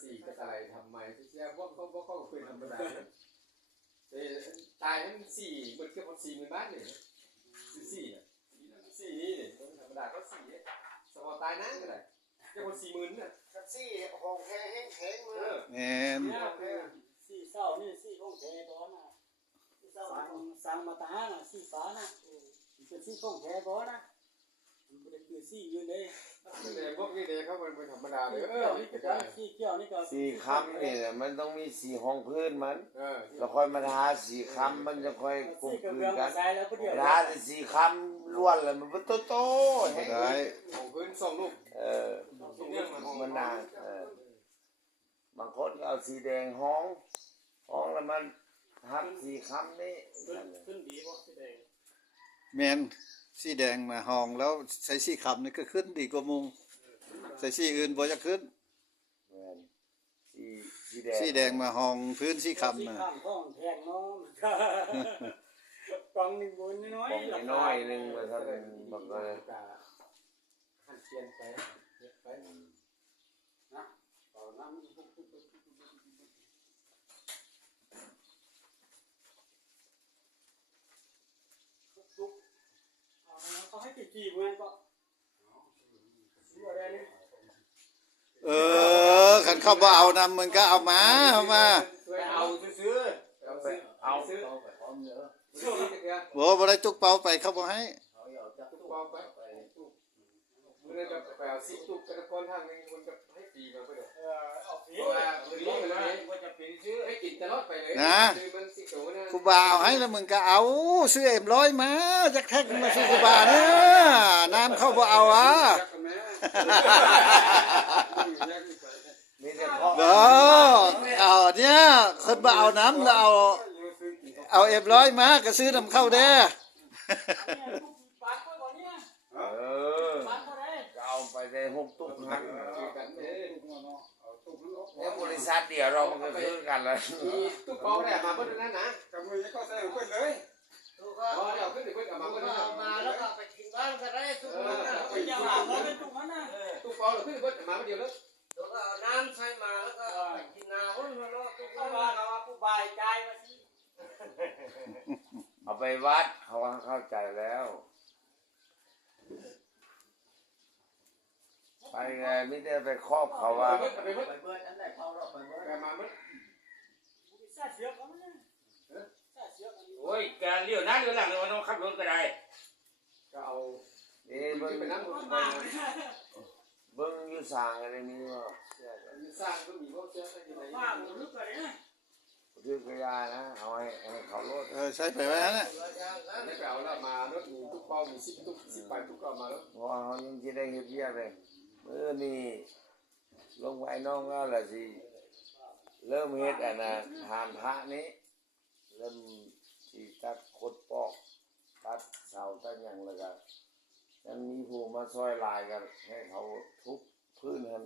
สี่ก็ตายทำไมที่เชื่อว่าเขาเคยธรรมดาตายทั้งสี่เหมือนเกี่ยวกับ40,000 บาทเนี่ยสี่นี่เนี่ยธรรมดาก็สี่สมอตายนั่งก็ได้เกี่ยวกับ40,000เนี่ยสี่ห้องแค่แห้งแข็งมา แม่น สี่เศร้านี่สี่ห้องแท้บ่นะสั่งมาตาน่ะสี่ฟ้านะเป็นสี่ห้องแท้บ่นะมันบ่ได้คือสี่อยู่เลย เนี่ยพวกนี้เนี่ยเขาเป็นธรรมดาเลยนี่ก็ นี่ก็ได้ สี่เกี่ยวนี่ก็ สี่คำนี่มันต้องมีสี่ห้องพื้นมัน เ เราค่อยมาทาสี่คำมันจะค่อยกลม สี่กระ กลื เบื้อน ง กัน ใส่แล้วก็เดียว ทาแต่สี่คำล้วนเลยมันเป็นโตๆ บ่ได้ ของพื้น2 ลูก มันนานบางคนก็เอาสีแดงห้องแล้วมันทับสี่คำนี่ ขึ้นดีบ่สิได้ แม่นสีแดงมาห้องแล้วใส่สีขำนี่ก็ขึ้นดีกว่ามุงใส่สีอื่นบ่จะขึ้น แม่นสีแดง สีแดงมาห้องพื้นสีขำ สี่ น่ะ ข้างห้องแพงเนาะกองนึงบนน้อย ปองน้อยนึงมาทำเป็นบางคน หันเทียนไป นะตอนนั้นเขาให้กี่ๆเหมือนก็อะไรนี่ คันเข้าบ่เอานำมึงก็เอามาเอาซื้อเอาซื้อบ่ได้ตุกเป่าไปเขาบ่ให้ ทุกความไปเมื่อจะไปเอา10 ตุกแต่ละคนทางนึงมันจะให้ปีมาไปเด้อ เอาผี เพราะว่ามื้อนี้มันจะเป็นซื้อให้กินตลอดไปเลยคือมันสิโตนะ กูบ่าวให้แล้วมึงก็เอาซื้อM100มาจักแท็กมาซื้อกูบ่านะน้ำเข้าบ่เอาอ่ะ มีแต่ข้อ บ่เอาเนี่ยคนบ่เอาน้ำแล้วเอาM100มาก็ซื้อน้ำเข้าแด้ ปาดก็บ่เนี่ย เออ ปาดก็ได้ เอาไปได้6 ตุกหัน กันเด้อ เนี่ยบริษัทเดียวเรามันก็คือกันแล้ว มีตุ๊กปอได้มาเบิ่งนั้นนะ กับมือจะเข้าใส่เพื่อนเลย ถูกก็ พอเดี๋ยวขึ้นเพิ่นเอามาเบิ่งนั้น เอามาแล้วก็ไปทิ้งบ้านก็ได้ทุกคนน่ะไปยาวบ่เป็นทุกมันน่ะ ตุ๊กปอขึ้นเพิ่นมาเดียวแล้ว แล้วก็เอาน้ำใส่มาแล้วก็ไปกินนาหุ้นแล้วทุกคนว่าเขาว่าผู้บายใจว่าสิ เอาไปวัดเขาเข้าใจแล้ว ไปไงไม่ได้ไปครอบเขาว่า ไปเบิ่ง ไปเบิดอันไหนเขาเราไปเบิด ไปมาเบิ่ง ซาเสือเขาเนี่ยซาเสือกัน โอ้ยการเลี้ยวหน้าเลี้ยวหลังเลยมันต้องขับรถก็ได้ ก็เอา นี่เบิ้ง ไปนั่งบน มา เบิ้งอยู่สร้างอะไรนี่ว่า สร้างก็มีพวกเจ้าอยู่ใน ว่าบ่รู้ก็ได้นะ คือกระยานะเอาให้เขาลด ใช้ไปไว้นั่นน่ะ ได้ไปเอาแล้วมารถมีตุ๊กปอมี10 ตุ๊ก10 ไปตุ๊กก็มาแล้ว เพราะว่าเขายังจะได้เฮ็ดเวียกเลยมื้อนี้ลงไปน้องก็ละสิเริ่มเฮ็ดทานพระนี้เริ่มที่ตัดโคดปอกตัดเสาตัดหยังแล้วก็ยังมีผู้มาซอยลายกันให้เขาทุบพื้นกัน